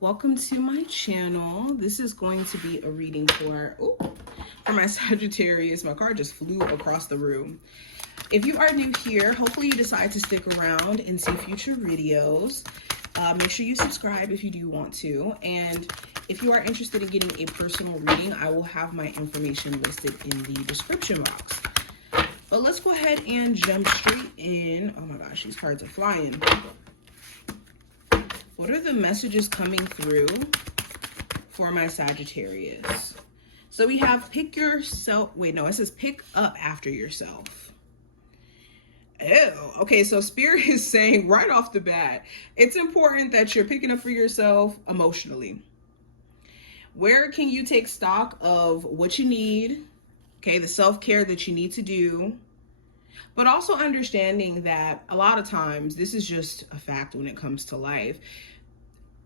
Welcome to my channel. This is going to be a reading for my Sagittarius. My card just flew across the room. If you are new here, hopefully you decide to stick around and see future videos. Make sure you subscribe if you do want to. And if you are interested in getting a personal reading, I will have my information listed in the description box. But let's go ahead and jump straight in. Oh my gosh, these cards are flying. What are the messages coming through for my Sagittarius? So we have pick yourself. Wait, no, it says pick up after yourself. Ew. Okay, so Spirit is saying right off the bat, it's important that you're picking up for yourself emotionally. Where can you take stock of what you need? Okay, the self-care that you need to do. But also understanding that a lot of times, this is just a fact when it comes to life,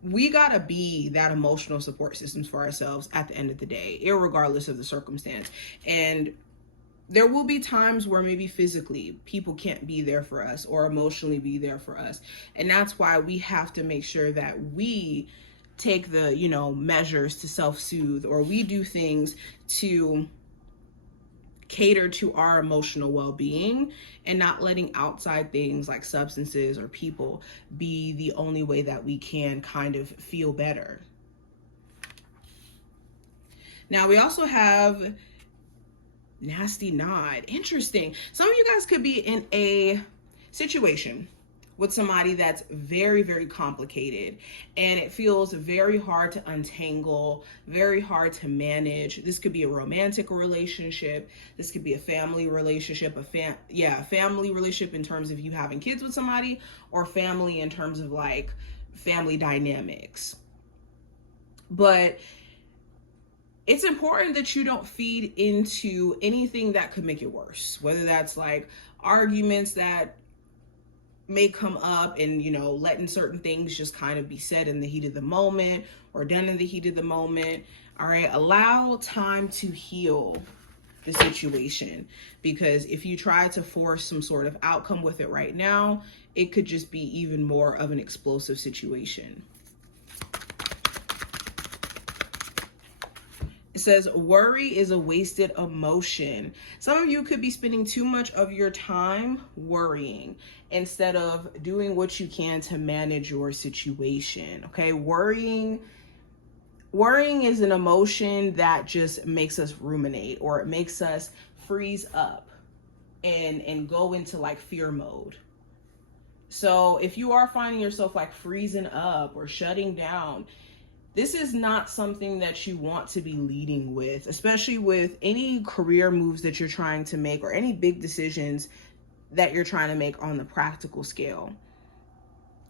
we gotta be that emotional support systems for ourselves at the end of the day, irregardless of the circumstance. And there will be times where maybe physically people can't be there for us or emotionally be there for us. And that's why we have to make sure that we take the, measures to self-soothe, or we do things to cater to our emotional well-being, and not letting outside things like substances or people be the only way that we can kind of feel better. Now we also have nasty nod. Interesting. Some of you guys could be in a situation with somebody that's very, very complicated, and it feels very hard to untangle, very hard to manage. This could be a romantic relationship. This could be a family relationship, a family relationship in terms of you having kids with somebody, or family in terms of like family dynamics. But it's important that you don't feed into anything that could make it worse, whether that's like arguments that may come up and letting certain things just kind of be said in the heat of the moment or done in the heat of the moment. All right, allow time to heal the situation, because if you try to force some sort of outcome with it right now, it could just be even more of an explosive situation. It says worry is a wasted emotion. Some of you could be spending too much of your time worrying instead of doing what you can to manage your situation. Okay, worrying is an emotion that just makes us ruminate, or it makes us freeze up and go into like fear mode. So if you are finding yourself like freezing up or shutting down, this is not something that you want to be leading with, especially with any career moves that you're trying to make, or any big decisions that you're trying to make on the practical scale.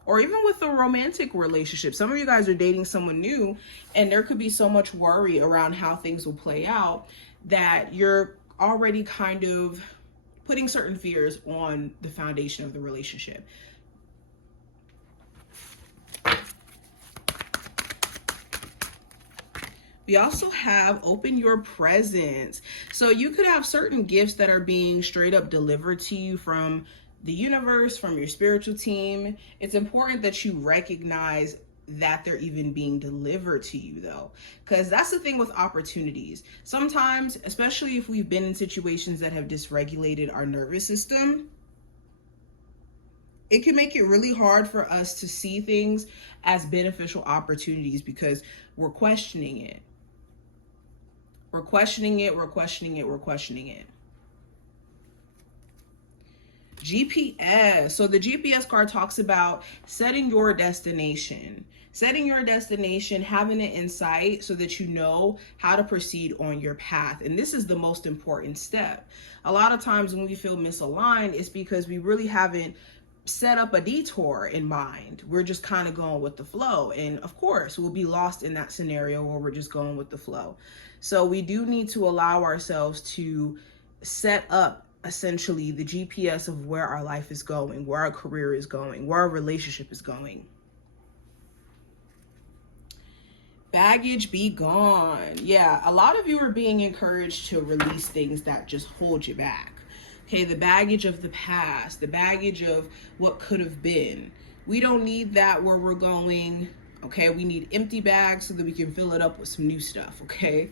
Or even with a romantic relationship. Some of you guys are dating someone new, and there could be so much worry around how things will play out that you're already kind of putting certain fears on the foundation of the relationship. We also have open your presents. So you could have certain gifts that are being straight up delivered to you from the universe, from your spiritual team. It's important that you recognize that they're even being delivered to you, though, because that's the thing with opportunities. Sometimes, especially if we've been in situations that have dysregulated our nervous system, it can make it really hard for us to see things as beneficial opportunities, because we're questioning it. We're questioning it. GPS. So the GPS card talks about setting your destination, having it in sight so that you know how to proceed on your path. And this is the most important step. A lot of times when we feel misaligned, it's because we really haven't set up a detour in mind. We're just kind of going with the flow. And of course, we'll be lost in that scenario where we're just going with the flow. So we do need to allow ourselves to set up essentially the GPS of where our life is going, where our career is going, where our relationship is going. Baggage be gone. Yeah, a lot of you are being encouraged to release things that just hold you back. Okay, the baggage of the past, the baggage of what could have been. We don't need that where we're going Okay, we need empty bags so that we can fill it up with some new stuff, okay?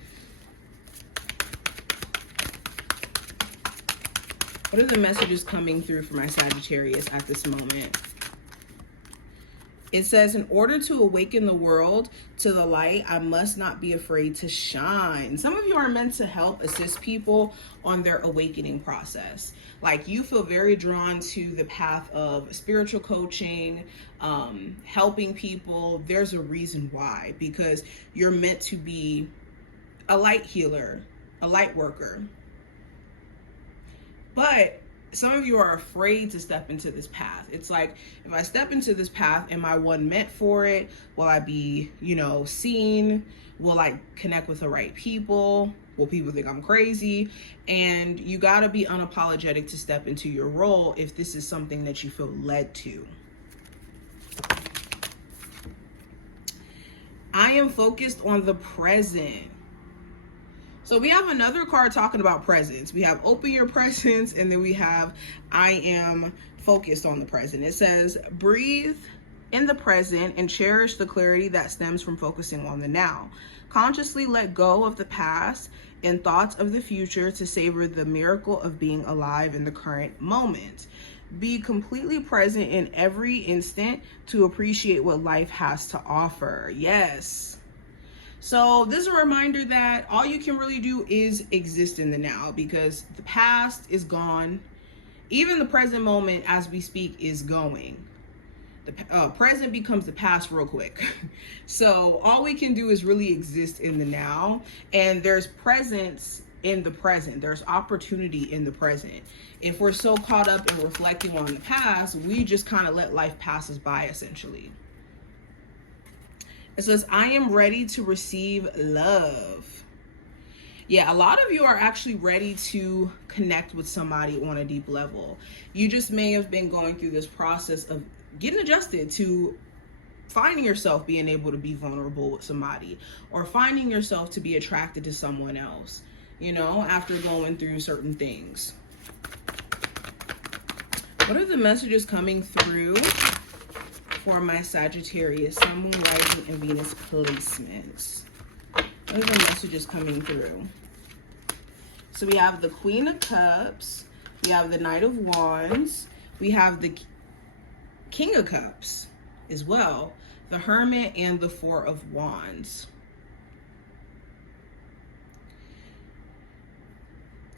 What are the messages coming through for my Sagittarius at this moment? It says, in order to awaken the world to the light, I must not be afraid to shine. Some of you are meant to help assist people on their awakening process. Like, you feel very drawn to the path of spiritual coaching, helping people. There's a reason why, because you're meant to be a light healer, a light worker. But some of you are afraid to step into this path. It's like, if I step into this path, am I one meant for it? Will I be, seen? Will I connect with the right people? Will people think I'm crazy? And you got to be unapologetic to step into your role if this is something that you feel led to. I am focused on the present. So we have another card talking about presence. We have open your presence, and then we have I am focused on the present. It says, breathe in the present and cherish the clarity that stems from focusing on the now. Consciously let go of the past and thoughts of the future to savor the miracle of being alive in the current moment. Be completely present in every instant to appreciate what life has to offer. Yes. So this is a reminder that all you can really do is exist in the now, because the past is gone. Even the present moment as we speak is going. The present becomes the past real quick. So all we can do is really exist in the now. And there's presence in the present. There's opportunity in the present. If we're so caught up in reflecting on the past, we just kind of let life pass us by, essentially. It says, I am ready to receive love. Yeah, a lot of you are actually ready to connect with somebody on a deep level. You just may have been going through this process of getting adjusted to finding yourself being able to be vulnerable with somebody, or finding yourself to be attracted to someone else, after going through certain things. What are the messages coming through for my Sagittarius, Sun, Moon, Rising, and Venus placements? What are the messages coming through? So we have the Queen of Cups, we have the Knight of Wands, we have the King of Cups as well, the Hermit, and the Four of Wands.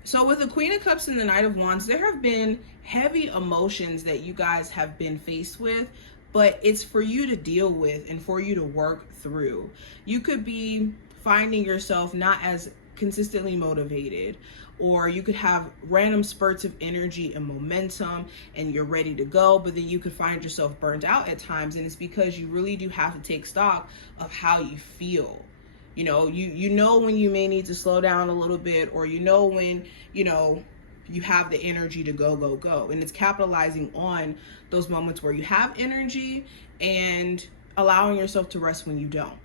So with the Queen of Cups and the Knight of Wands, there have been heavy emotions that you guys have been faced with, but it's for you to deal with and for you to work through. You could be finding yourself not as consistently motivated, or you could have random spurts of energy and momentum and you're ready to go, but then you could find yourself burnt out at times, and it's because you really do have to take stock of how you feel. You know when you may need to slow down a little bit, or when you have the energy to go, and it's capitalizing on those moments where you have energy and allowing yourself to rest when you don't.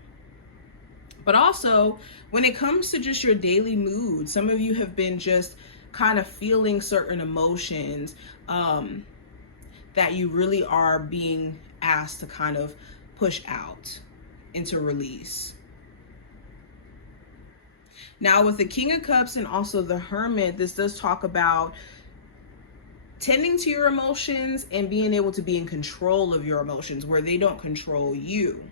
But also, when it comes to just your daily mood, some of you have been just kind of feeling certain emotions that you really are being asked to kind of push out into release. Now with the King of Cups and also the Hermit, this does talk about tending to your emotions and being able to be in control of your emotions where they don't control you.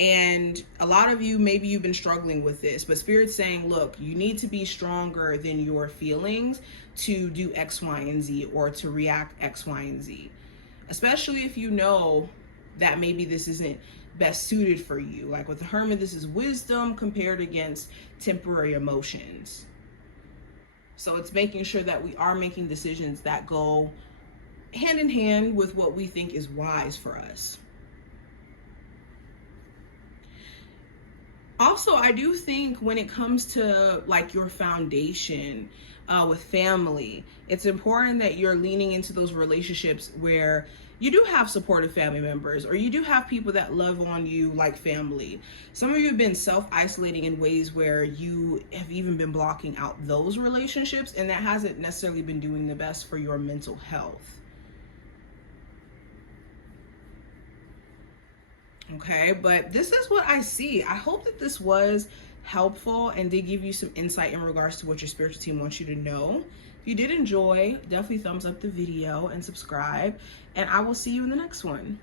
And a lot of you, maybe you've been struggling with this, but Spirit's saying, look, you need to be stronger than your feelings to do X, Y, and Z, or to react X, Y, and Z. Especially if you know that maybe this isn't best suited for you. Like with the Hermit, this is wisdom compared against temporary emotions. So it's making sure that we are making decisions that go hand in hand with what we think is wise for us. Also, I do think when it comes to like your foundation with family, it's important that you're leaning into those relationships where you do have supportive family members, or you do have people that love on you like family. Some of you have been self-isolating in ways where you have even been blocking out those relationships, and that hasn't necessarily been doing the best for your mental health. Okay, but this is what I see. I hope that this was helpful and did give you some insight in regards to what your spiritual team wants you to know. If you did enjoy, definitely thumbs up the video and subscribe, and I will see you in the next one.